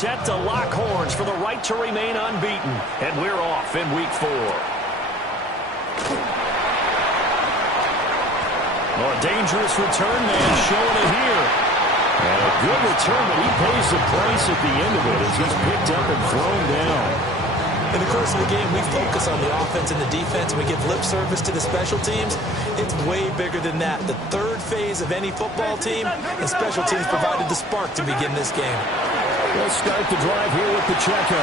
set to lock horns for the right to remain unbeaten. And we're off in week 4. Oh, a dangerous return man showing it here. And a good return, but he pays the price at the end of it as he's picked up and thrown down. In the course of the game, we focus on the offense and the defense, and we give lip service to the special teams. It's way bigger than that. The third phase of any football team, and special teams provided the spark to begin this game. They'll start the drive here with Pacheco.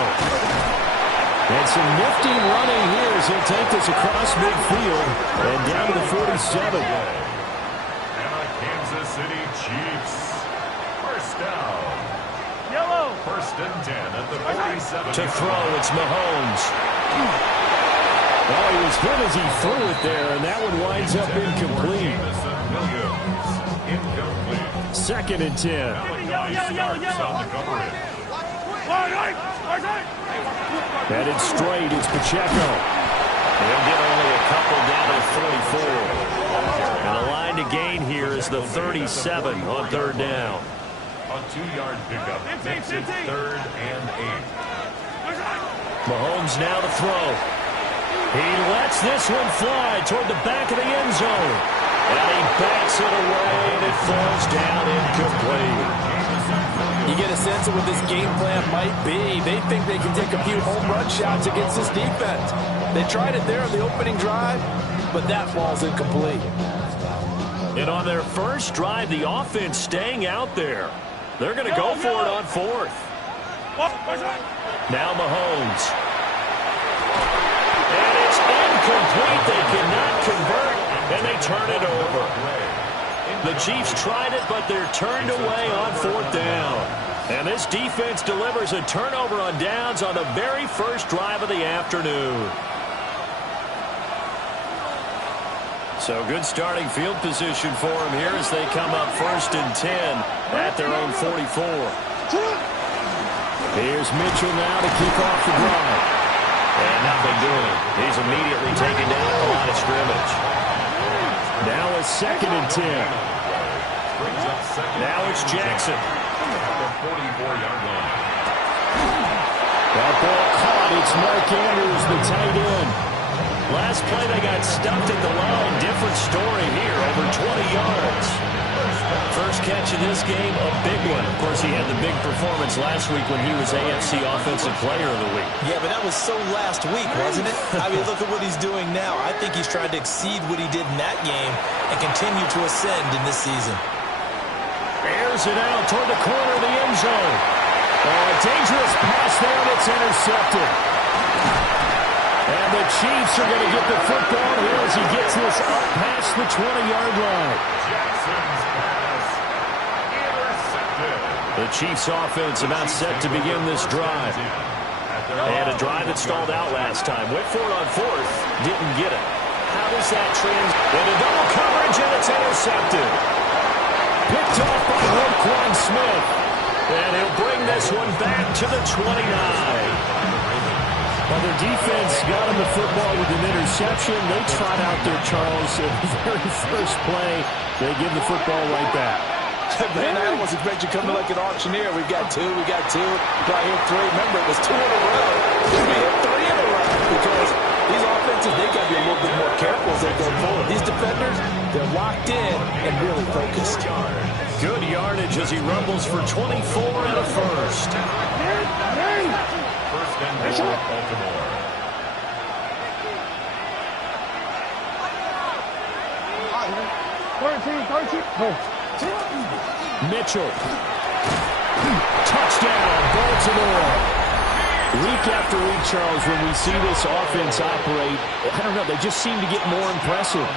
And some nifty running here as he'll take this across midfield and down to the 47. And the Kansas City Chiefs. First down. Yellow. First and 10 at the 47. To throw, it's Mahomes. Oh, he was hit as he threw it there, and that one winds up incomplete. Incomplete. Second and 10. Headed straight, it's Pacheco. They'll get only a couple down at 44. And the line to gain here is the 37 on third down. A 2-yard pickup. Makes it 3rd and 8. Mahomes now to throw. He lets this one fly toward the back of the end zone. And he backs it away, and it falls down incomplete. You get a sense of what this game plan might be. They think they can take a few home run shots against this defense. They tried it there on the opening drive, but that falls incomplete. And on their first drive, the offense staying out there. They're going to go for it on 4th. Now Mahomes. And it's incomplete. They cannot convert, and they turn it over. The Chiefs tried it, but they're turned away on 4th down. And this defense delivers a turnover on downs on the very first drive of the afternoon. So good starting field position for them here as they come up first and 10 at their own 44. Here's Mitchell now to kick off the drive. And nothing doing. He's immediately taken down at the line of scrimmage. Now it's second and 10. Now it's Jackson. The 44-yard line. That ball caught. It's Mark Andrews, the tight end. Last play, they got stuffed at the line. Different story here, over 20 yards. First catch of this game, a big one. Of course, he had the big performance last week when he was AFC Offensive Player of the Week. Yeah, but that was so last week, wasn't it? I mean, look at what he's doing now. I think he's trying to exceed what he did in that game and continue to ascend in this season. Airs it out toward the corner of the end zone. Oh, a dangerous pass there, and it's intercepted. And the Chiefs are going to get the football here as he gets this up past the 20-yard line. Jackson's pass intercepted. The Chiefs offense about set to begin this drive. And a drive that stalled out last time. Went for it on 4th. Didn't get it. How does that into double coverage, and it's intercepted. Picked off by Roquan Smith. And he'll bring this one back to the 29. Well, their defense got him the football with an interception. They trot out there, Charles, at the very first play. They give the football right back. Man, I almost expect you coming like an auctioneer. We've got two, we got two. Got hit 3. Remember, it was 2 in a row. We hit 3 in a row because these offenses, they got to be a little bit more careful as they go forward. These defenders, they're locked in and really focused. Good yardage as he rumbles for 24 and a first. First and goal, Baltimore. Mitchell. Touchdown, Baltimore. Week after week, Charles, when we see this offense operate, I don't know, they just seem to get more impressive.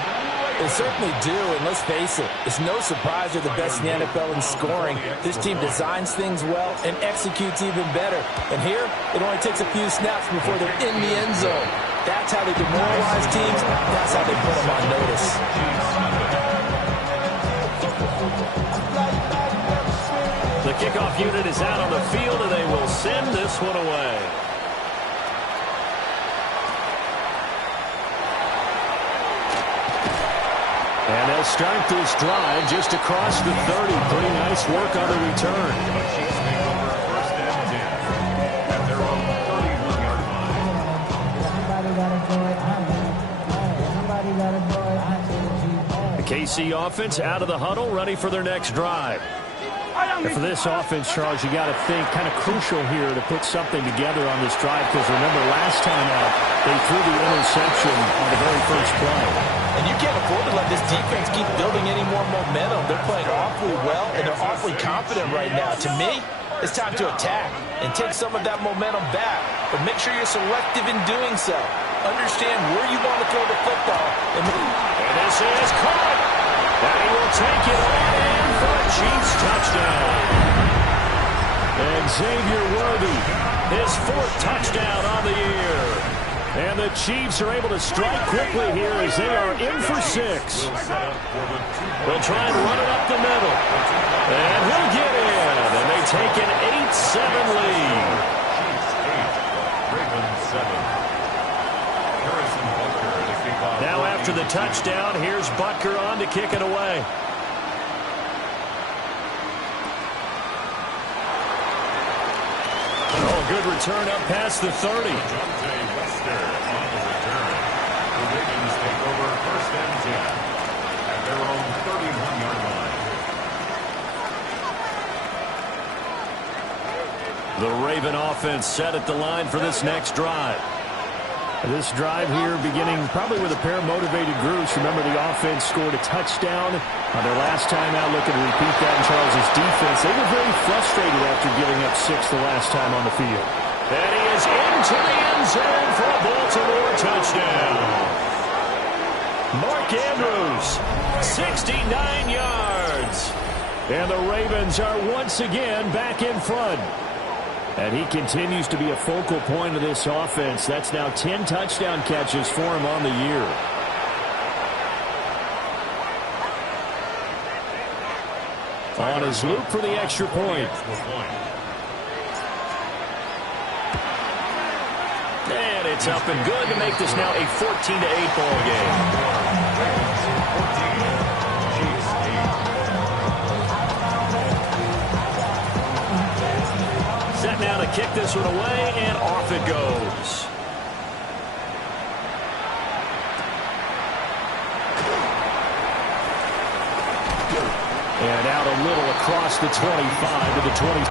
They certainly do, and let's face it, it's no surprise they're the best in the NFL in scoring. This team designs things well and executes even better. And here, it only takes a few snaps before they're in the end zone. That's how they demoralize teams. That's how they put them on notice. The kickoff unit is out on the field, and they will send this one away. And they'll start this drive just across the 30. Pretty nice work on the return. The Chiefs make over first and 10. The KC offense out of the huddle, ready for their next drive. And for this offense, Charles, you got to think kind of crucial here to put something together on this drive, because remember last time out they threw the interception on the very first play. And you can't afford to let this defense keep building any more momentum. They're playing awfully well, and they're awfully confident right now. To me, it's time to attack and take some of that momentum back. But make sure you're selective in doing so. Understand where you want to throw the football. And this is caught. And he will take it on in for a Chiefs touchdown. And Xavier Worthy, his 4th touchdown on the year. And the Chiefs are able to strike quickly here as they are in for 6. They'll try and run it up the middle. And he'll get in. And they take an 8-7 lead. Now after the touchdown, here's Butker on to kick it away. Oh, good return up past the 30. The Raven offense set at the line for this next drive. This drive here beginning probably with a pair of motivated groups. Remember, the offense scored a touchdown on their last time out. Looking to repeat that in Charles's defense. They were very frustrated after giving up 6 the last time on the field. And he is into the end zone for a Baltimore touchdown. Mark Andrews, 69 yards. And the Ravens are once again back in front. And he continues to be a focal point of this offense. That's now 10 touchdown catches for him on the year. On his loop for the extra point. And it's up and good to make this now a 14-8 ball game. Set now to kick this one away, and off it goes. And out a little across the 25 to the 20.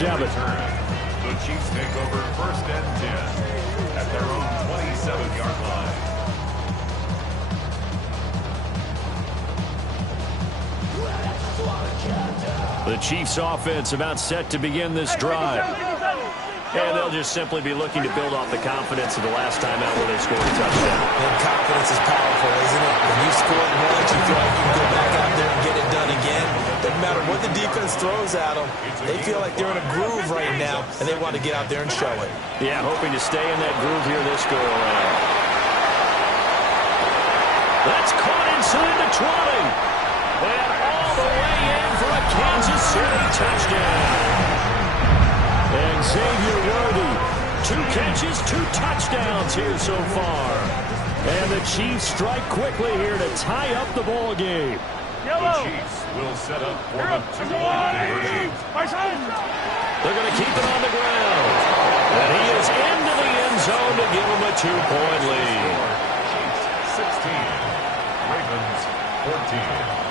Yeah, but The Chiefs take over 1st and 10 at their own 27-yard line. The Chiefs offense about set to begin this drive. And they'll just simply be looking to build off the confidence of the last time out where they scored a touchdown. And confidence is powerful, isn't it? When you score once, you feel like you can go back out there and get it done again. Doesn't matter what the defense throws at them. They feel like they're in a groove right now, and they want to get out there and show it. Yeah, hoping to stay in that groove here this go-around. That's caught inside the 20. And all the way in for a Kansas City touchdown. And Xavier Worthy, 2 catches, 2 touchdowns here so far. And the Chiefs strike quickly here to tie up the ball game. The Chiefs will set up for the 2-point conversion. They're going to keep it on the ground. And he is into the end zone to give them a 2-point lead. Chiefs 16, Ravens 14.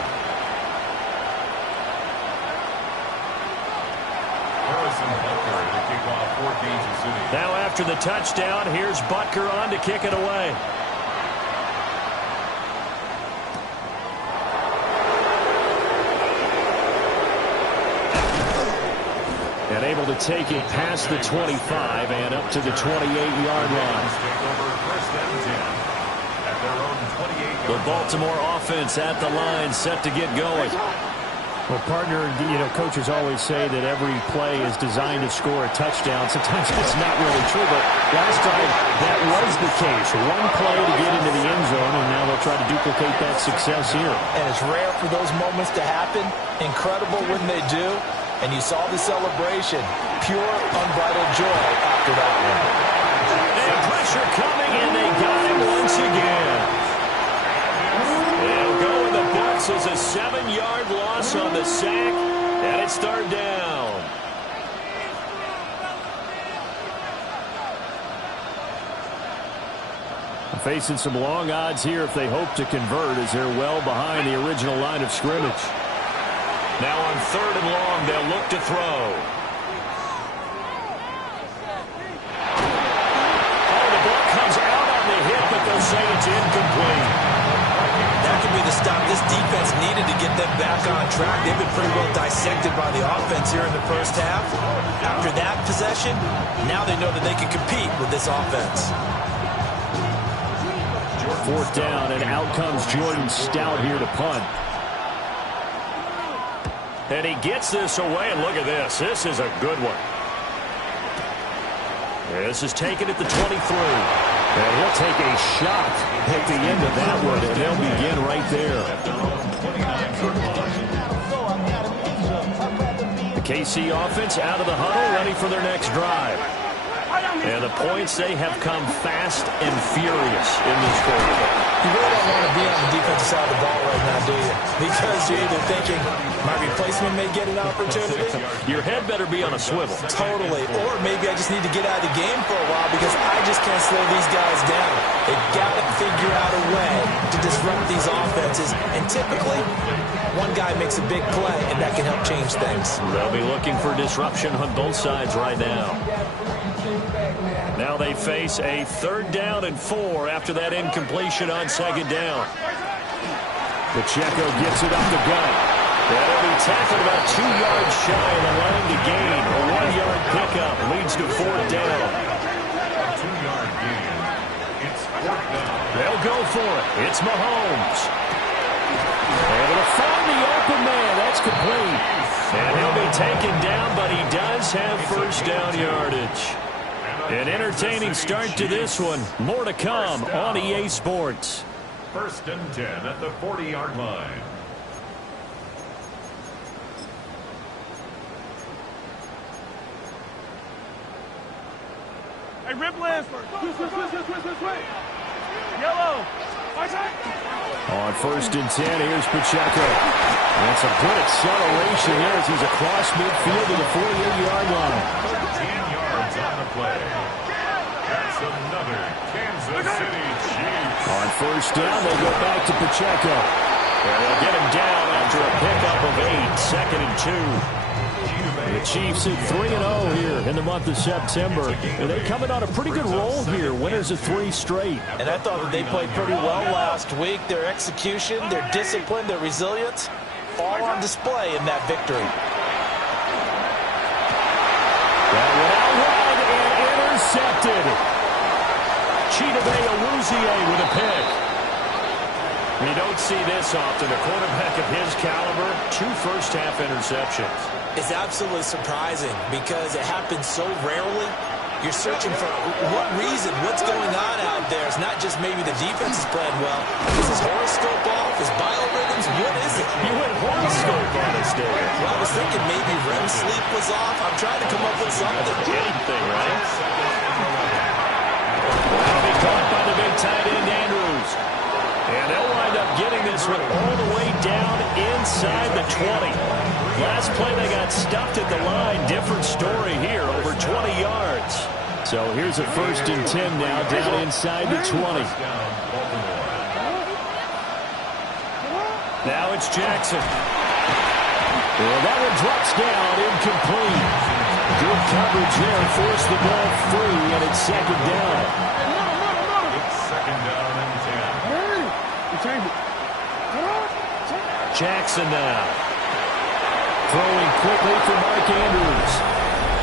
Now after the touchdown, here's Butker on to kick it away. And able to take it past the 25 and up to the 28-yard line. The Baltimore offense at the line, set to get going. Well, partner, coaches always say that every play is designed to score a touchdown. Sometimes that's not really true, but last time that was the case. One play to get into the end zone, and now they'll try to duplicate that success here. And it's rare for those moments to happen. Incredible when they do. And you saw the celebration. Pure, unbridled joy after that one. And pressure coming, and they got him once again. They'll go in the books as a 7-yard loss on the sack, and it's 3rd down. Facing some long odds here if they hope to convert, as they're well behind the original line of scrimmage. Now on 3rd and long, they'll look to throw. Oh, the ball comes out on the hit, but they'll say it's incomplete. That could be the stop this defense needed to get them back on track. They've been pretty well dissected by the offense here in the first half. After that possession, now they know that they can compete with this offense. 4th down, and out comes Jordan Stout here to punt. And he gets this away, and look at this. This is a good one. This is taken at the 23. And he'll take a shot at the end of that one, and they'll begin right there. The KC offense out of the huddle, ready for their next drive. And the points, they have come fast and furious in this quarter. You really don't want to be on the defensive side of the ball right now, do you? Because you're either thinking, my replacement may get an opportunity. Your head better be on a swivel. Totally. Or maybe I just need to get out of the game for a while because I just can't slow these guys down. They've got to figure out a way to disrupt these offenses. And typically, one guy makes a big play, and that can help change things. They'll be looking for disruption on both sides right now. Now they face a 3rd down and 4 after that incompletion on 2nd down. Pacheco gets it up the gut. That'll be tackled about 2 yards shy of the line to gain. A 1-yard pickup leads to 4th down. 2-yard gain. It's 4th down. They'll go for it. It's Mahomes. Able to find the open man. That's complete. And he'll be taken down, but he does have 1st down yardage. An entertaining start to this one. More to come on EA Sports. 1st and 10 at the 40-yard line. Hey, rip left. Yellow. On 1st and 10, here's Pacheco. And some good acceleration there as he's across midfield to the 48-yard line. 13 yards on the play. That's another Kansas City Chiefs. On 1st down, they go back to Pacheco. And they'll get him down after a pickup of 8, 2nd and 2. The Chiefs at 3-0 here in the month of September. And they coming on a pretty good roll here. Winners of 3 straight. And I thought that they played pretty well last week. Their execution, their discipline, their resilience, all on display in that victory. That went out wide and intercepted. Chidobe Awuzie with a pick. You don't see this often. A quarterback of his caliber, 2 first-half interceptions. It's absolutely surprising because it happens so rarely. You're searching for what reason, what's going on out there. It's not just maybe the defense is playing well. Is his horoscope off? Is biorhythms? What is it? You went horoscope on us, David. Well, I was thinking maybe REM sleep was off. I'm trying to come up with something. Anything, right? That'll be caught by the big tight end, Andrews. And they'll wind up getting this one all the way down inside the 20. Last play they got stuffed at the line. Different story here, over 20 yards. So here's a 1st and 10 now, down inside the 20. Now it's Jackson. Well, that one drops down, incomplete. Good coverage there, forced the ball free, and it's 2nd down. It's 2nd down and 10. Jackson now. Throwing quickly for Mark Andrews.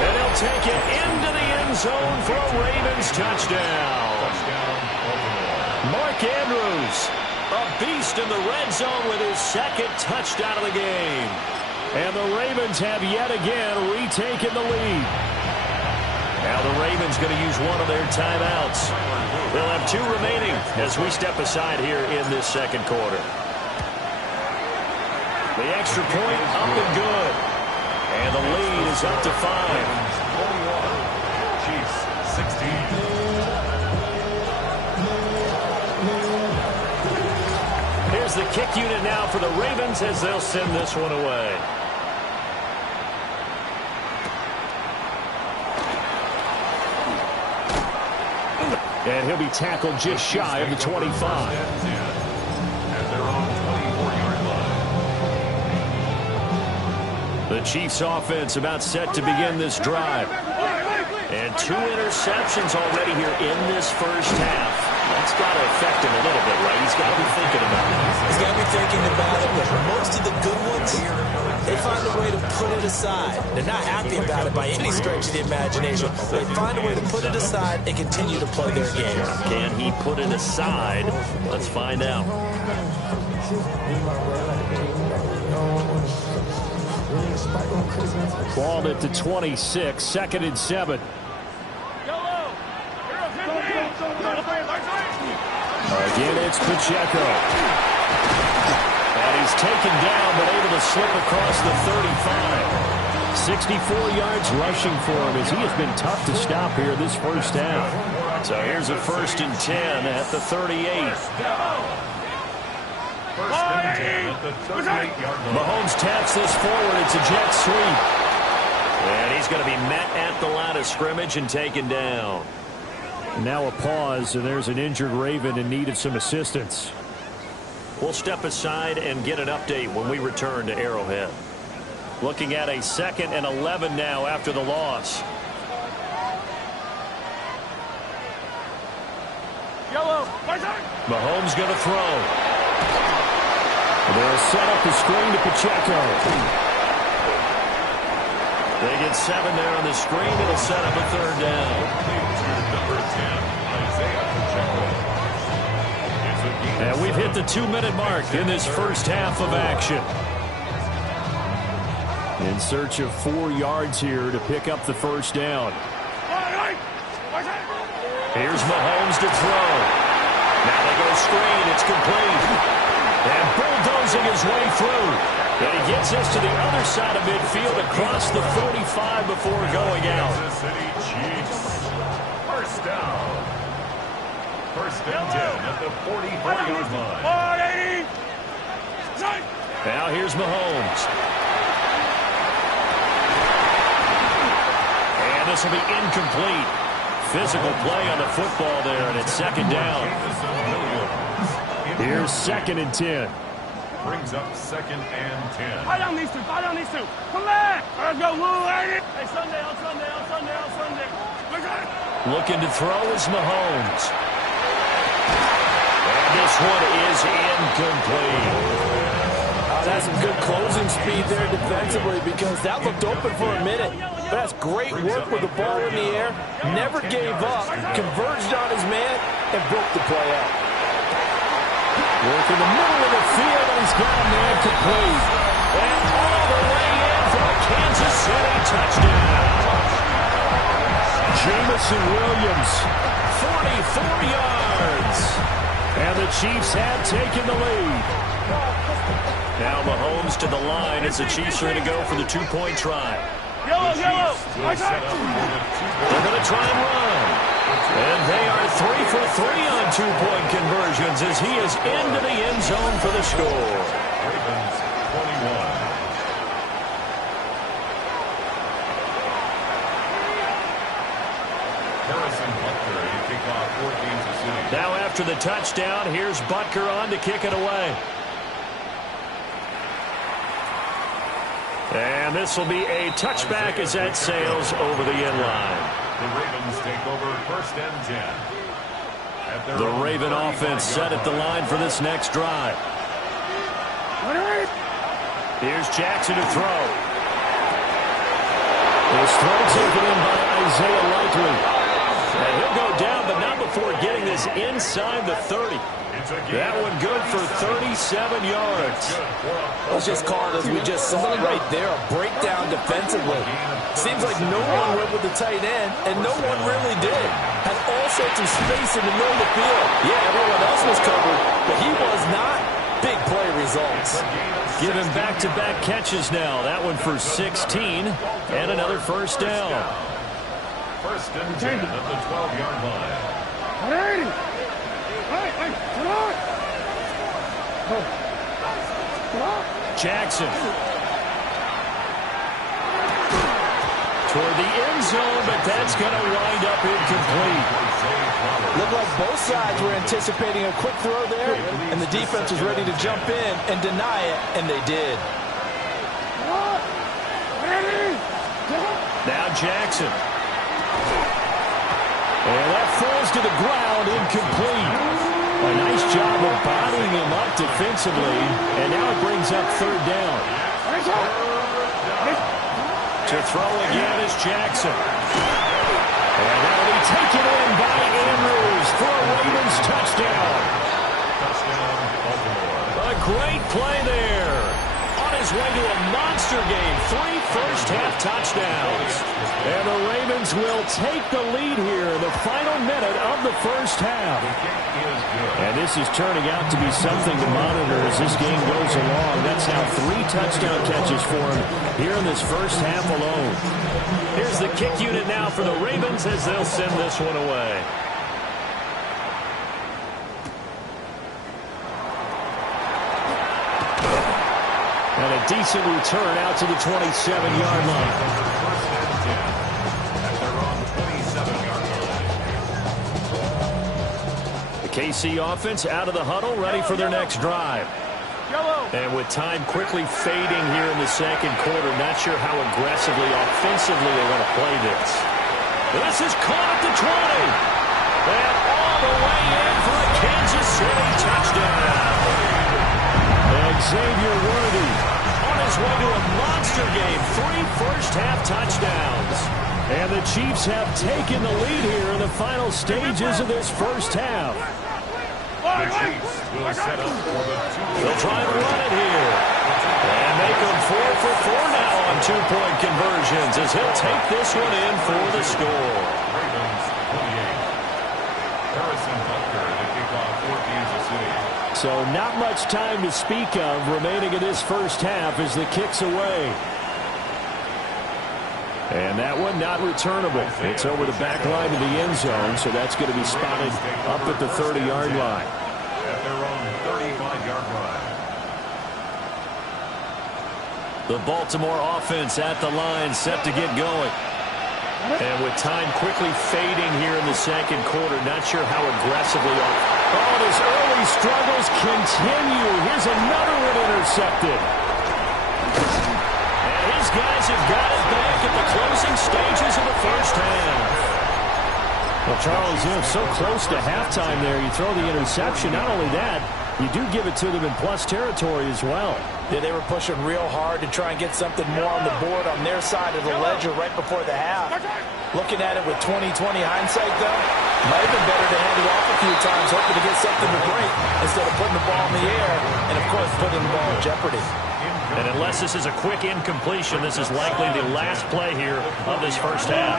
And he'll take it into the end zone for a Ravens touchdown. Mark Andrews, a beast in the red zone with his 2nd touchdown of the game. And the Ravens have yet again retaken the lead. Now the Ravens going to use one of their timeouts. They'll have 2 remaining as we step aside here in this 2nd quarter. The extra point up and good. And the lead is up to 5. Chiefs 16. Here's the kick unit now for the Ravens as they'll send this one away. And he'll be tackled just shy of the 25. The Chiefs offense about set to begin this drive. And 2 interceptions already here in this first half. That's got to affect him a little bit, right? He's got to be thinking about it. He's got to be thinking about it, but most of the good ones, they find a way to put it aside. They're not happy about it by any stretch of the imagination. They find a way to put it aside and continue to play their game. Can he put it aside? Let's find out. Ball at the 26, 2nd and 7. Again, it's Pacheco. And he's taken down, but able to slip across the 35. 64 yards rushing for him as he has been tough to stop here this first half. So here's a 1st and 10 at the 38. Mahomes taps this forward. It's a jet sweep. And he's going to be met at the line of scrimmage and taken down. Now a pause, and there's an injured Raven in need of some assistance. We'll step aside and get an update when we return to Arrowhead. Looking at a 2nd and 11 now after the loss. Mahomes going to throw. They'll set up the screen to Pacheco. They get 7 there on the screen. It'll set up a 3rd down. And we've hit the 2-minute mark in this first half of action. In search of 4 yards here to pick up the 1st down. Here's Mahomes to throw. Now they go screen. It's complete. And bulldozing his way through. And he gets us to the other side of midfield across the 45 before going out. Kansas City Chiefs. 1st down. 1st and 10 at the 44-yard line. Now here's Mahomes. And this will be incomplete. Physical play on the football there, and it's 2nd down. Here's 2nd and 10. Brings up 2nd and 10. Fight down these two. Fight down these two. Come back. Let's go, Lou. Hey, Sunday, on Sunday, on Sunday, on Sunday. Looking to throw is Mahomes. And this one is incomplete. That's some good closing speed there defensively because that looked open for a minute. But that's great work with the ball in the air. Never gave up, converged on his man, and broke the play out. Work in the middle of the field, and he's got him there complete. And all the way in for a Kansas City touchdown. Jameson Williams, 44 yards. and the Chiefs have taken the lead. Now Mahomes to the line as the Chiefs are going to go for the two-point try. Yellow. They're going to try and run. And they are 3 for 3 on two-point conversions as he is into the end zone for the score. Ravens 21. Harrison Butker to kick off for Kansas City. Now after the touchdown, here's Butker on to kick it away. And this will be a touchback as that sails over the end line. The Ravens take over 1st and 10. The Raven offense set at the line for this next drive. Here's Jackson to throw. This throw taken in by Isaiah Likely. And he'll go down, but not before getting this inside the 30. That one good for 37 yards. Let's just call it as we just saw it right there, a breakdown defensively. Seems like no one went with the tight end, and no one really did. Had all sorts of space in the middle of the field. Yeah, everyone else was covered, but he was not. Big play results. Giving back-to-back catches now. That one for 16, and another first down. 1st and 10 at the 12-yard line. Jackson. Toward the end zone, but that's going to wind up incomplete. Looked like both sides were anticipating a quick throw there, and the defense was ready to jump in and deny it, and they did. Now Jackson. And that falls to the ground, incomplete. A nice job of bodying him up defensively, and now it brings up 3rd down. To throw again is Jackson. And that'll be taken in by Andrews for a Ravens touchdown. Touchdown, Baltimore. A great play there. On his way to a monster game. 3 first-half touchdowns. And the Ravens will take the lead here in the final minute of the first half. And this is turning out to be something to monitor as this game goes along. That's now 3 touchdown catches for him here in this first half alone. Here's the kick unit now for the Ravens as they'll send this one away. And a decent return out to the 27-yard line. KC offense out of the huddle, ready for their next drive. And with time quickly fading here in the second quarter, not sure how aggressively, offensively they want to play this. This is caught at the 20. And all the way in for a Kansas City touchdown. And Xavier Worthy on his way to a monster game. 3 first-half touchdowns. And the Chiefs have taken the lead here in the final stages of this first half. The Chiefs will set up for the They'll try to run it here. And make them 4 for 4 now on two-point conversions as he'll take this one in for the score. Ravens 28. Harrison Butker to kick off for Kansas City. So not much time to speak of remaining in this first half as the kick's away. And that one not returnable. It's over the back line of the end zone, so that's going to be spotted up at the 30-yard line. At their own 35-yard line. The Baltimore offense at the line, set to get going. And with time quickly fading here in the second quarter, not sure how aggressively. Oh, his early struggles continue. Here's another one intercepted. And his guys have got it back at the closing stages of the first half. Well, Charles, so close to halftime there. You throw the interception. Not only that, you do give it to them in plus territory as well. Yeah, they were pushing real hard to try and get something more on the board on their side of the ledger right before the half. Looking at it with 20/20 hindsight, though, might have been better to hand it off a few times, hoping to get something to break instead of putting the ball in the air and, of course, putting the ball in jeopardy. And unless this is a quick incompletion, this is likely the last play here of this first half.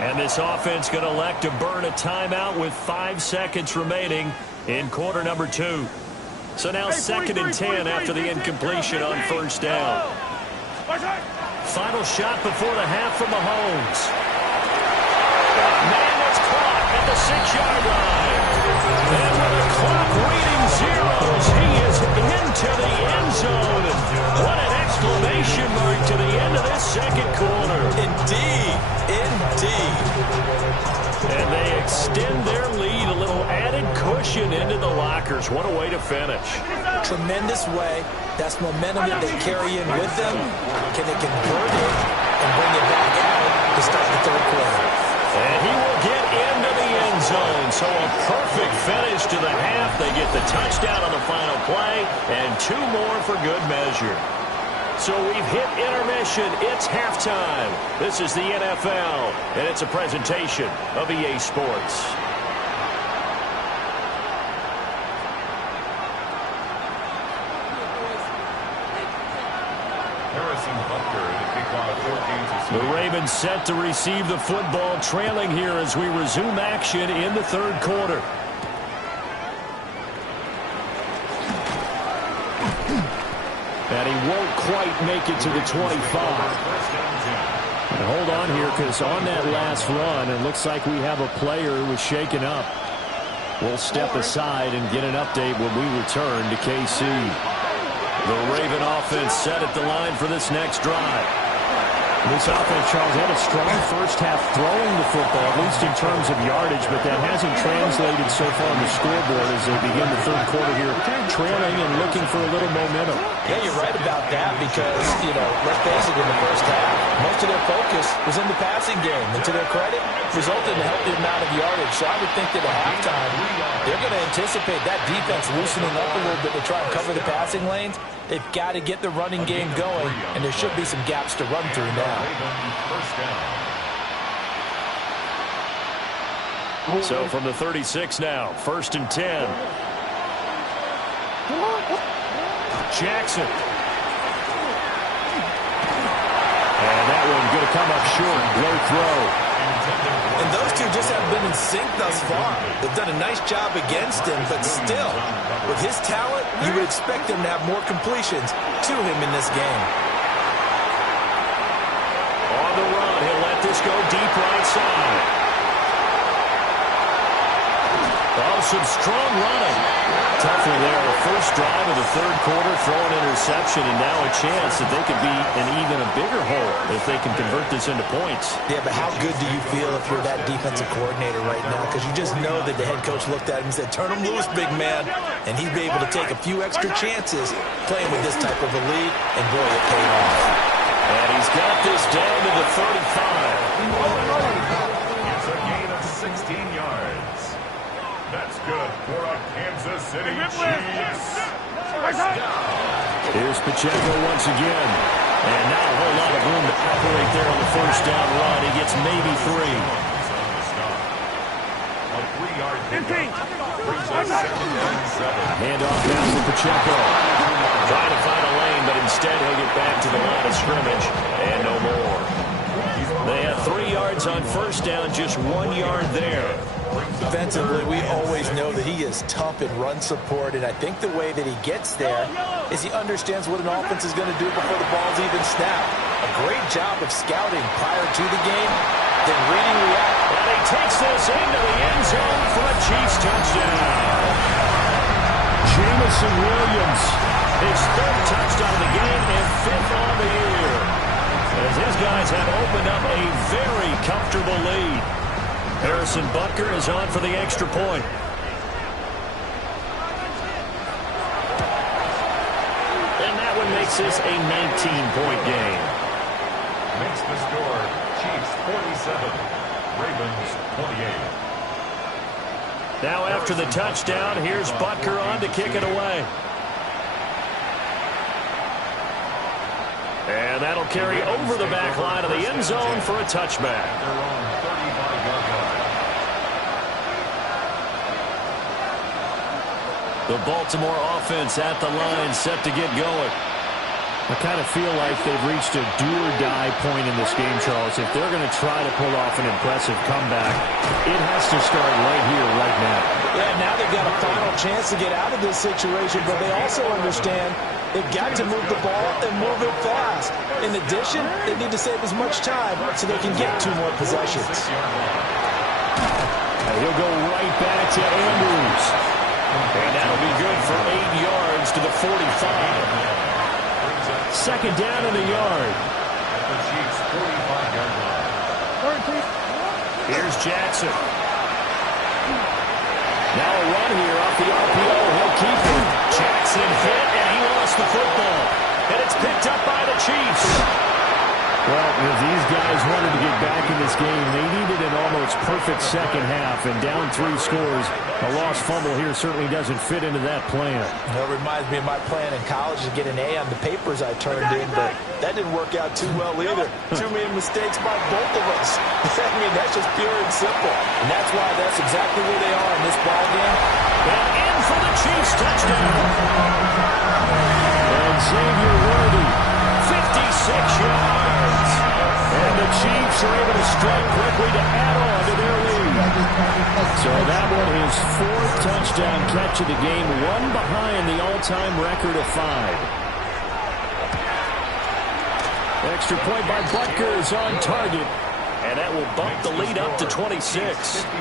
And this offense going to elect to burn a timeout with 5 seconds remaining in quarter number 2. So now 2nd and 10 after the incompletion on first down. Final shot before the half from Mahomes. Man, that's caught at the 6-yard line. And with the clock reading zeros, he is into the end zone. What an exclamation mark to the end of this second quarter. Indeed. Indeed. And they extend their lead, a little added cushion into the lockers. What a way to finish. Tremendous way. That's momentum that they carry in with them. Can they convert it and bring it back out to start the third quarter? And he will get into the end zone. So a perfect finish to the half. They get the touchdown on the final play, and 2 more for good measure. So we've hit intermission. It's halftime. This is the NFL, and it's a presentation of EA Sports. The Ravens set to receive the football, trailing here as we resume action in the third quarter. And he won't quite make it to the 25. And hold on here, because on that last run, it looks like we have a player who was shaken up. We'll step aside and get an update when we return to KC. The Raven offense set at the line for this next drive. This offense, Charles, had a strong first half throwing the football, at least in terms of yardage, but that hasn't translated so far on the scoreboard as they begin the third quarter here, trailing and looking for a little momentum. Yeah, you're right about that because, let's face it, in the first half, most of their focus was in the passing game. And to their credit, resulted in a healthy amount of yardage. So I would think that at halftime, they're going to anticipate that defense loosening up a little bit to try and cover the passing lanes. They've got to get the running game going, and there should be some gaps to run through now. So from the 36 now, 1st and 10. Jackson. And that one going to come up short. Low throw. And those two just haven't been in sync thus far. They've done a nice job against him, but still, with his talent, you would expect him to have more completions to him in this game. On the run, he'll let this go deep right side. Oh, some strong running. Tough one there. The first drive of the third quarter, throw an interception, and now a chance that they could be in even a bigger hole if they can convert this into points. Yeah, but how good do you feel if you're that defensive coordinator right now? Because you just know that the head coach looked at him and said, turn him loose, big man. And he'd be able to take a few extra chances playing with this type of a lead, and boy, it paid off. And he's got this down to the 35. It's a gain of 16 yards. That's good for a Kansas City Chiefs. Here's Pacheco once again. And not a whole lot of room to operate there on the first down run. He gets maybe 3. A 3-yard pickup. Handoff pass to Pacheco. Trying to find a lane, but instead he'll get back to the line of scrimmage. And no more. They have 3 yards on first down, just 1 yard there. Defensively, we always know that he is tough in run support, and I think the way that he gets there is he understands what an offense is going to do before the ball's even snapped. A great job of scouting prior to the game, then reading react. And he takes this into the end zone for a Chiefs touchdown. Jameson Williams His third touchdown of the game and fifth on the year. As his guys have opened up a very comfortable lead. Harrison Butker is on for the extra point. And that one makes this a 19-point game. Makes the score Chiefs 47, Ravens 28. Now after the touchdown, here's Butker on to kick it away. And that'll carry over the back line of the end zone for a touchback. Their own 35-yard line. The Baltimore offense at the line, set to get going. I kind of feel like they've reached a do-or-die point in this game, Charles. If they're going to try to pull off an impressive comeback, it has to start right here, right now. Yeah, now they've got a final chance to get out of this situation, but they also understand they've got to move the ball and move it fast. In addition, they need to save as much time so they can get 2 more possessions. And he'll go right back to Andrews. And that'll be good for 8 yards to the 45. Second down in the yard. At the Chiefs' 45-yard line. Here's Jackson. Now a run here off the RPO. He'll keep it. Jackson hit, and he lost the football. And it's picked up by the Chiefs. Well, if these guys wanted to get back in this game, they needed an almost perfect second half, and down 3 scores. A lost fumble here certainly doesn't fit into that plan. That reminds me of my plan in college to get an A on the papers I turned in, but that didn't work out too well either. Too many mistakes by both of us. I mean, that's just pure and simple. And that's why that's exactly where they are in this ball game. And in for the Chiefs touchdown. And Xavier Worthy, 56 yards. and the Chiefs are able to strike quickly to add on to their lead. So that one is 4th touchdown catch of the game, one behind the all-time record of 5. Extra point by Butker is on target. And that will bump the lead up to 26. 54,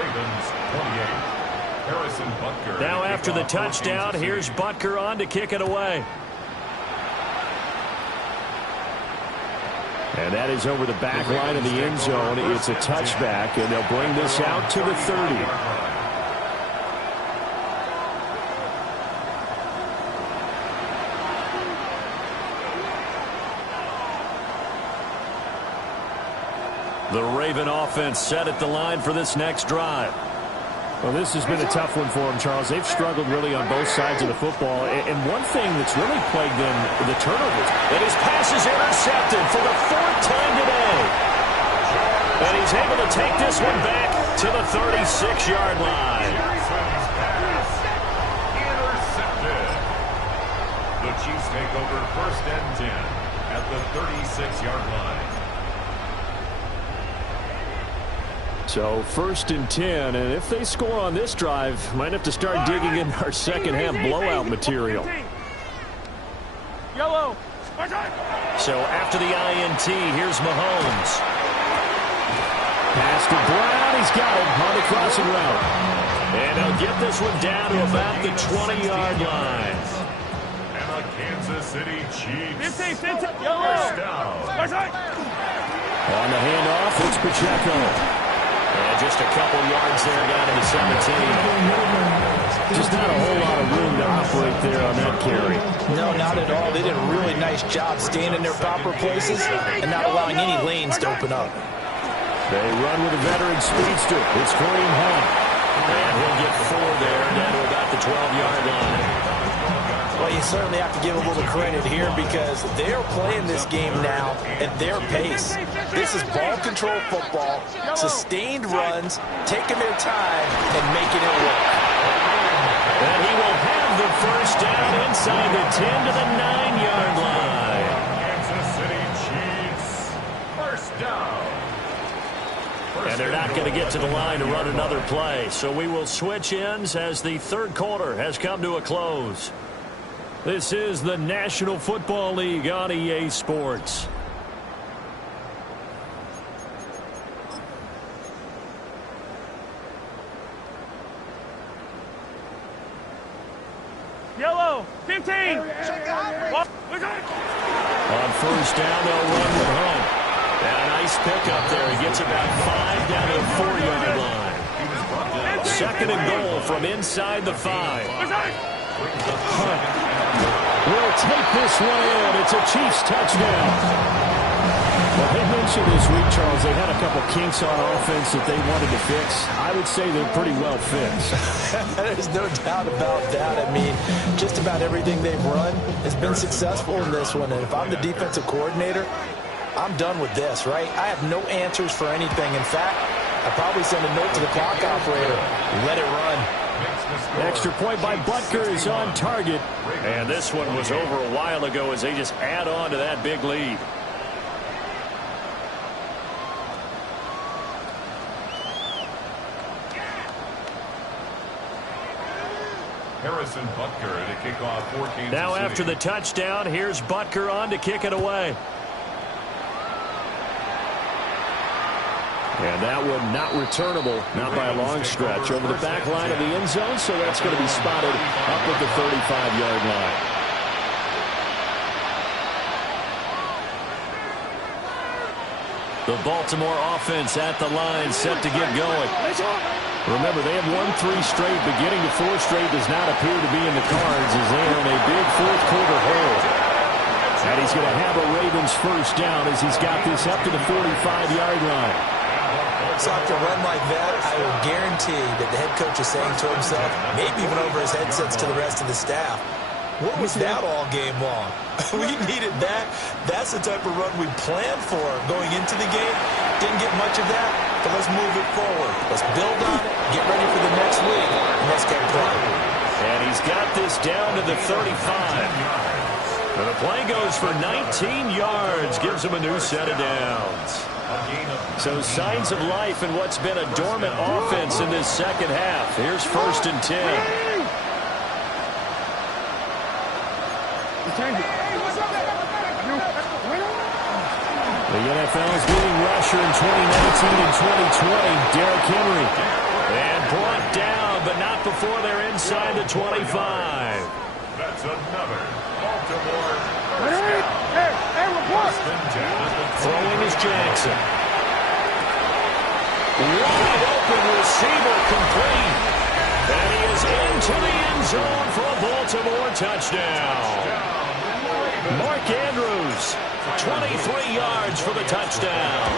Ravens 28. Harrison Butker. Now after the touchdown, here's Butker on to kick it away. And that is over the back line of the end zone. It's a touchback, and they'll bring this out to the 30. The Raven offense set at the line for this next drive. Well, this has been a tough one for them, Charles. They've struggled really on both sides of the football. And one thing that's really plagued them, the turnovers. And his pass is intercepted for the 4th time today. And he's able to take this one back to the 36-yard line. Jackson's pass intercepted. The Chiefs take over 1st and 10 at the 36-yard line. So 1st and 10, and if they score on this drive, might have to start digging in our second half blowout material. Yellow. So after the INT, here's Mahomes. Pass to Brown, he's got it on the crossing route. And he'll get this one down to about the 20-yard line. And the Kansas City Chiefs. 15, First yellow. down. On the handoff, it's Pacheco. And just a couple yards there down to the 17. Just not a whole lot of room to operate there on that carry. No, not at all. They did a really nice job staying in their proper places and not allowing any lanes to open up. They run with a veteran speedster. It's Kareem Hunt. And he'll get 4 there down to about the 12-yard line. Well, you certainly have to give a little credit here because they're playing this game now at their pace. This is ball control football, sustained runs, taking their time and making it work. And he will have the first down inside the 10 to the 9-yard line. Kansas City Chiefs. First down. And they're not going to get to the line to run another play. So we will switch ends as the 3rd quarter has come to a close. This is the National Football League on EA Sports. Yellow. 15. What? On first down, they'll run with Hunt. And a nice pickup there. He gets about 5 down to the 4-yard line. Second and goal from inside the 5. Hunt will take this one in. It's a Chiefs touchdown. Well, they mentioned this week, Charles, they had a couple kinks on offense that they wanted to fix. I would say they're pretty well fixed. There's no doubt about that. I mean, just about everything they've run has been successful in this one. And if I'm the defensive coordinator, I'm done with this, right? I have no answers for anything. In fact, I'd probably send a note to the clock operator. Let it run. Extra point by Butker is on target. And this one was over a while ago as they just add on to that big lead. Harrison Butker to kick off for Kansas Now City. after the touchdown, here's Butker on to kick it away. And that one not returnable, not by a long stretch, over the back line of the end zone, so that's going to be spotted up at the 35-yard line. The Baltimore offense at the line, set to get going. Remember, they have won 3 straight, but getting to 4 straight does not appear to be in the cards as they are in a big fourth-quarter hole. And he's going to have a Ravens first down as he's got this up to the 45-yard line. So after a run like that, I will guarantee that the head coach is saying to himself, maybe even over his headsets to the rest of the staff, what was that all game long? We needed that. That's the type of run we planned for going into the game. Didn't get much of that, but let's move it forward. Let's build on it, get ready for the next week, and let's get playing. And he's got this down to the 35. And the play goes for 19 yards, gives him a new set of downs. So signs of life in what's been a dormant offense in this second half. Here's first and 10. The NFL's leading rusher in 2019 and 2020, Derrick Henry. And brought down, but not before they're inside the 25. That's another Baltimore Throwing is Jackson. Wide open receiver complete. And he is into the end zone for a Baltimore touchdown. Mark Andrews, 23 yards for the touchdown.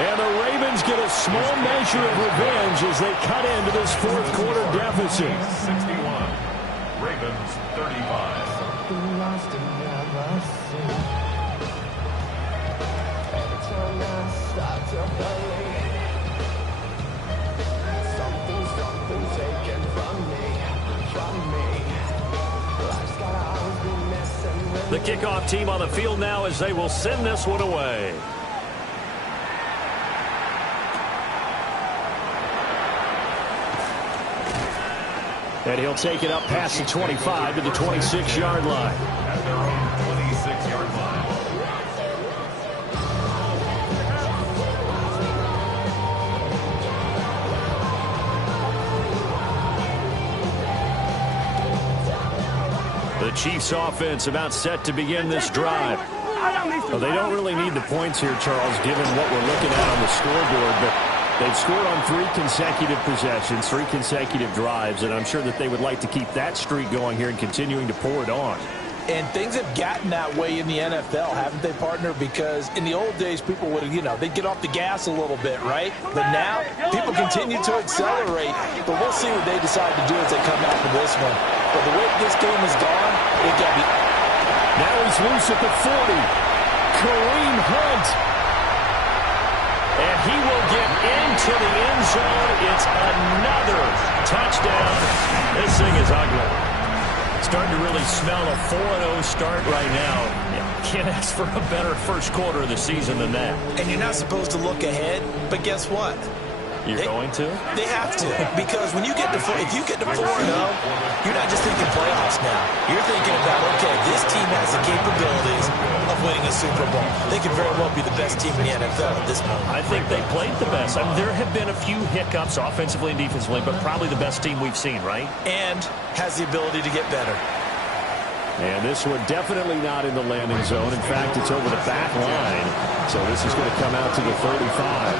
And the Ravens get a small measure of revenge as they cut into this fourth-quarter deficit. 61. Ravens 35. The kickoff team on the field now as they will send this one away. And he'll take it up past the 25 to the 26-yard line. At their own 26-yard line. The Chiefs offense about set to begin this drive. Well, they don't really need the points here, Charles, given what we're looking at on the scoreboard, but they've scored on 3 consecutive possessions, 3 consecutive drives, and I'm sure that they would like to keep that streak going here and continuing to pour it on. And things have gotten that way in the NFL, haven't they, partner? Because in the old days, people would, they'd get off the gas a little bit, right? But now, people continue to accelerate. But we'll see what they decide to do as they come out for this one. But the way this game has gone, it got me. Now he's loose at the 40. Kareem Hunt. And he will get into the end zone. It's another touchdown. This thing is ugly. Starting to really smell a 4-0 start right now. Can't ask for a better first quarter of the season than that. And you're not supposed to look ahead, but guess what? You're going to? They have to, because when you get to if you get to 4-0, you're not just thinking playoffs now. You're thinking about, okay, this team has the capabilities of winning a Super Bowl. They could very well be the best team in the NFL at this moment. I think they played the best. I mean, there have been a few hiccups offensively and defensively, but probably the best team we've seen, right? And has the ability to get better. And this one definitely not in the landing zone. In fact, it's over the back line. So this is going to come out to the 35.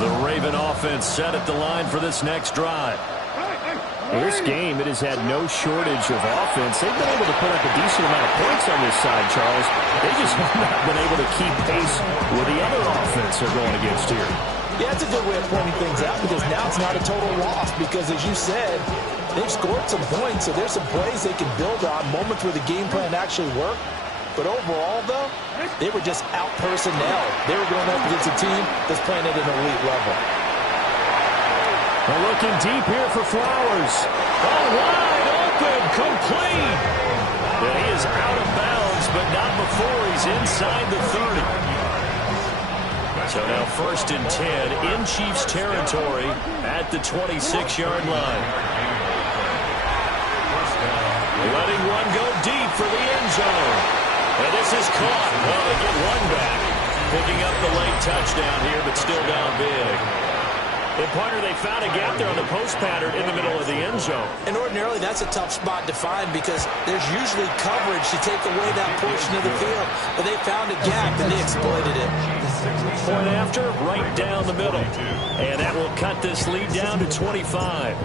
The Raven offense set at the line for this next drive. This game, it has had no shortage of offense. They've been able to put up a decent amount of points on this side, Charles. They just have not been able to keep pace with the other offense they're going against here. Yeah, that's a good way of pointing things out because now it's not a total loss because, as you said, they've scored some points, so there's some plays they can build on, moments where the game plan actually worked. But overall, though, they were just out personnel. They were going up against a team that's playing at an elite level. They're looking deep here for Flowers. Oh, wide open, complete. And he is out of bounds, but not before he's inside the 30. So now 1st and 10 in Chiefs territory at the 26-yard line. Letting one go deep for the end zone. And this is caught. Well, they get one back. Picking up the late touchdown here, but still down big. And partner, they found a gap there on the post pattern in the middle of the end zone. And ordinarily, that's a tough spot to find because there's usually coverage to take away that portion of the field. But they found a gap, and they exploited it. Point after, right down the middle. And that will cut this lead down to 25.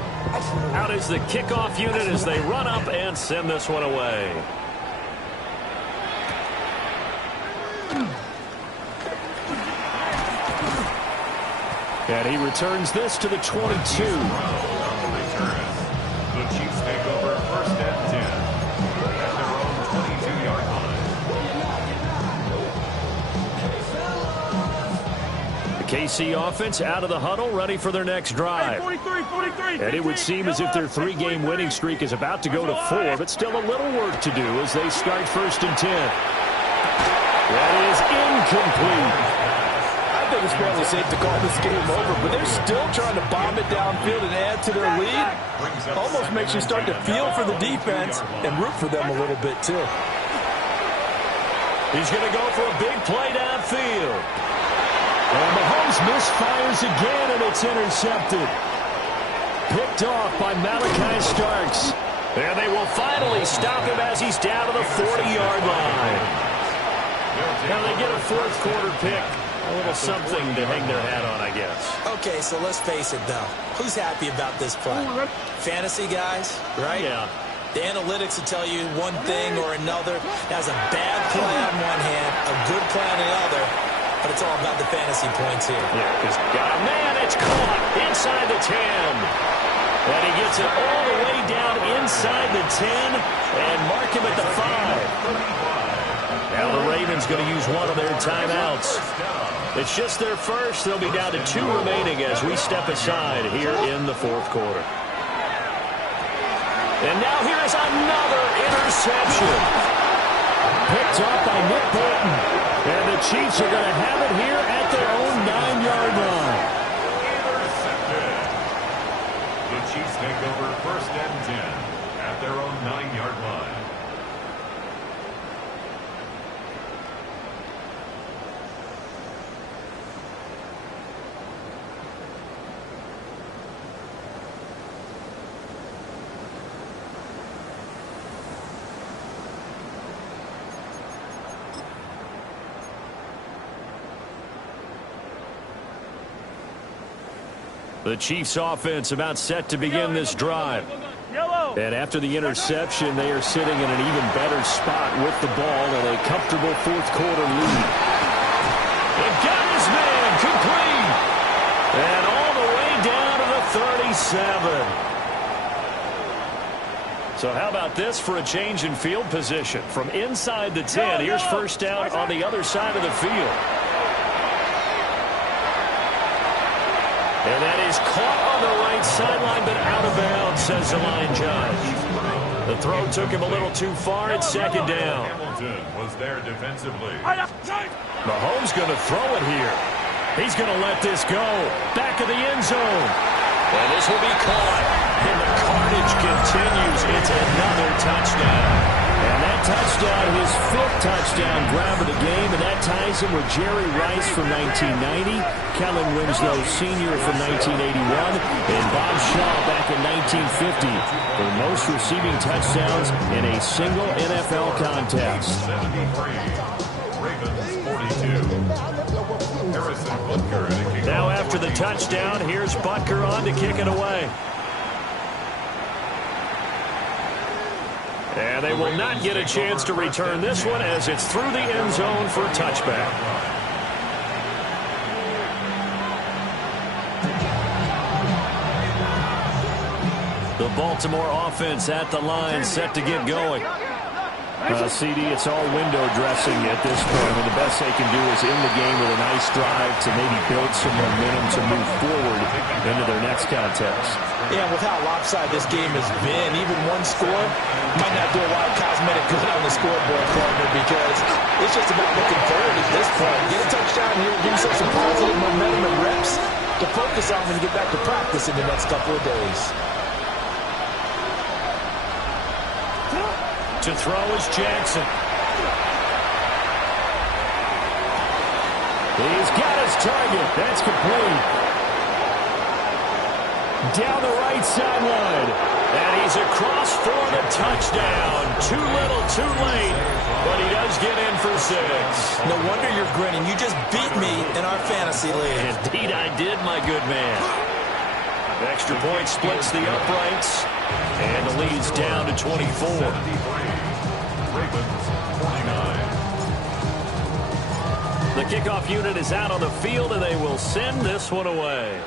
Out is the kickoff unit as they run up and send this one away. And he returns this to the 22. The Chiefs take over 1st and 10 at their own 22-yard line. The KC offense out of the huddle, ready for their next drive. 43. And it would seem as if their 3-game winning streak is about to go to 4, but still a little work to do as they start 1st and 10. That is incomplete. I think it's fairly safe to call this game over, but they're still trying to bomb it downfield and add to their lead. Almost makes you start to feel for the defense and root for them a little bit, too. He's going to go for a big play downfield. And Mahomes misfires again, and it's intercepted. Picked off by Malachi Starks. And they will finally stop him as he's down to the 40-yard line. Now they get a 4th quarter pick. A little something to hang their hat on, I guess. Okay, so let's face it, though. Who's happy about this play? Fantasy guys, right? Yeah. The analytics will tell you one thing or another. That's a bad play on one hand, a good play on the other, but it's all about the fantasy points here. Yeah, because got a man, it's caught inside the 10. And he gets it all the way down inside the 10 and mark him at the 5. Now the Ravens going to use one of their timeouts. It's just their first. They'll be down to 2 remaining as we step aside here in the 4th quarter. And now here is another interception. Picked off by Nick Bolton. And the Chiefs are going to have it here at their own 9-yard line. Intercepted. The Chiefs take over 1st and 10 at their own 9-yard line. The Chiefs offense about set to begin this drive. And after the interception, they are sitting in an even better spot with the ball in a comfortable 4th quarter lead. They've got his man complete. And all the way down to the 37. So how about this for a change in field position? From inside the 10, here's 1st down on the other side of the field. And that is caught on the right sideline, but out of bounds, says the line judge. The throw took him a little too far. It's 2nd down. Hamilton was there defensively. Mahomes going to throw it here. He's going to let this go. Back of the end zone. And this will be caught. And the carnage continues. It's another touchdown. And that touchdown, his 5th touchdown grab of the game, and that ties him with Jerry Rice from 1990, Kellen Winslow Sr. from 1981, and Bob Shaw back in 1950 for most receiving touchdowns in a single NFL contest. 73. Ravens 42. Harrison Butker. Now after the touchdown, here's Butker on to kick it away. And they will not get a chance to return this one as it's through the end zone for a touchback. The Baltimore offense at the line, set to get going. CD, it's all window dressing at this point, and the best they can do is in the game with a nice drive to maybe build some momentum to move forward into their next contest. Yeah, with how lopsided this game has been, even one score might not do a lot of cosmetic good on the scoreboard, partner, because it's just about looking forward at this point. Get a touchdown here, give yourself some positive momentum and reps to focus on when you get back to practice in the next couple of days. To throw is Jackson. He's got his target. That's complete. Down the right sideline. And he's across for the touchdown. Too little, too late. But he does get in for 6. No wonder you're grinning. You just beat me in our fantasy league. Indeed I did, my good man. Extra point splits the uprights. And the lead's down to 24. Ravens 49. The kickoff unit is out on the field, and they will send this one away.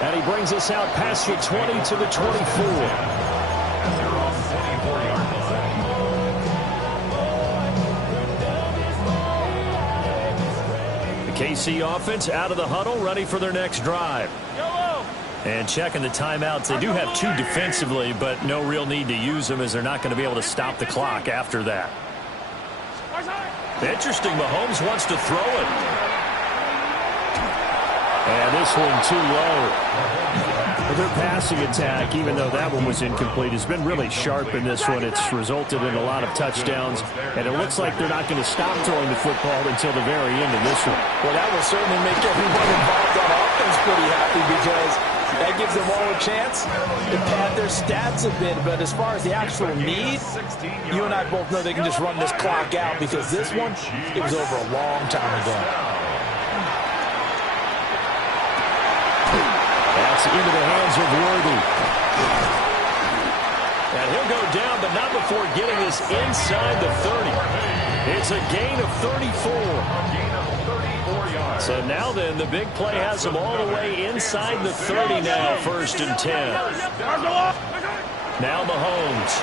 And he brings us out past the 20 to the 24. And they're on the 24-yard line. The KC offense out of the huddle, ready for their next drive. And checking the timeouts. They do have 2 defensively, but no real need to use them as they're not going to be able to stop the clock after that. Interesting, Mahomes wants to throw it. And this one too low. Their passing attack, even though that one was incomplete, has been really sharp in this one. It's resulted in a lot of touchdowns, and it looks like they're not going to stop throwing the football until the very end of this one. Well, that will certainly make everyone involved on offense pretty happy because that gives them all a chance to pad their stats a bit. But as far as the actual need, you and I both know they can just run this clock out because this one, it was over a long time ago. That's into the hands of Worthy. And he'll go down, but not before getting this inside the 30. It's a gain of 34. So now then, the big play has them all the way inside the 30 now, 1st and 10. Now Mahomes.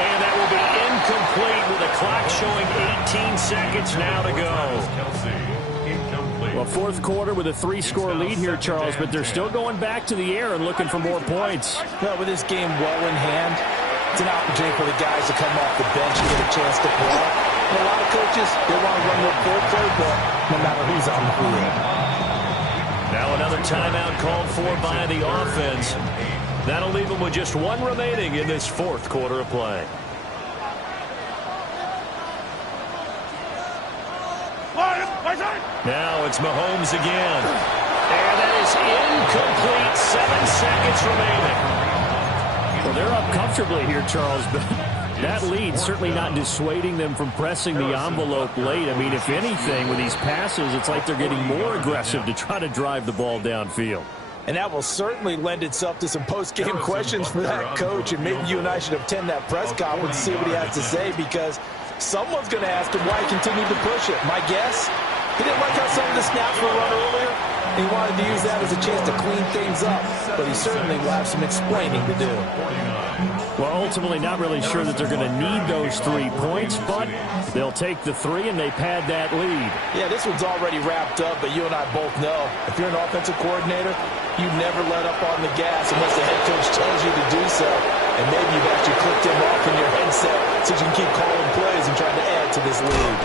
And that will be incomplete with the clock showing 18 seconds now to go. Well, 4th quarter with a 3-score lead here, Charles, but they're still going back to the air and looking for more points. Well, with this game well in hand, it's an opportunity for the guys to come off the bench and get a chance to play. And a lot of coaches, they want to run their full playbook no matter who's on the field. Now another timeout called for by the offense. That'll leave them with just 1 remaining in this 4th quarter of play. Now it's Mahomes again. And that is incomplete. 7 seconds remaining. Well, they're up comfortably here, Charles, but that lead certainly not dissuading them from pressing the envelope late. I mean, if anything, with these passes, it's like they're getting more aggressive to try to drive the ball downfield. And that will certainly lend itself to some post-game questions for that coach, and maybe you and I should attend that press conference and see what he has to say, because someone's going to ask him why he continued to push it. My guess, he didn't like how some of the snaps were run earlier. He wanted to use that as a chance to clean things up, but he certainly will have some explaining to do. Well, ultimately not really sure that they're going to need those 3 points, but they'll take the 3 and they pad that lead. Yeah, this one's already wrapped up, but you and I both know if you're an offensive coordinator, you never let up on the gas unless the head coach tells you to do so. And maybe you've actually clicked him off in your headset so you can keep calling plays and trying to add to this lead.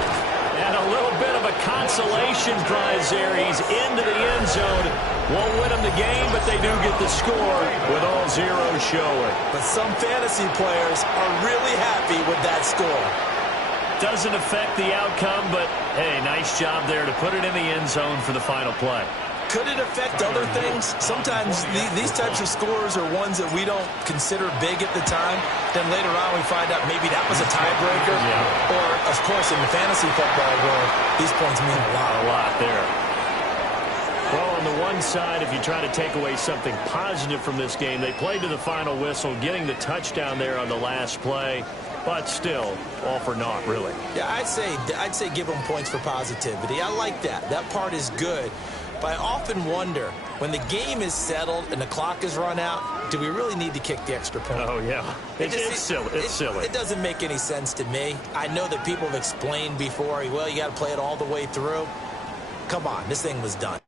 And a little bit of of a consolation prize there. He's into the end zone. Won't win them the game, but they do get the score with all zeros showing. But some fantasy players are really happy with that score. Doesn't affect the outcome, but, hey, nice job there to put it in the end zone for the final play. Could it affect other things? Sometimes these types of scores are ones that we don't consider big at the time. Then later on we find out maybe that was a tiebreaker. Yeah. Or, of course, in the fantasy football world, these points mean a lot. A lot there. Well, on the one side, if you try to take away something positive from this game, they played to the final whistle, getting the touchdown there on the last play. But still, all for naught, really. Yeah, I'd say give them points for positivity. I like that. That part is good. But I often wonder, when the game is settled and the clock is run out, do we really need to kick the extra point? Oh, yeah. It's silly. It's silly. It doesn't make any sense to me. I know that people have explained before, well, you got to play it all the way through. Come on, this thing was done.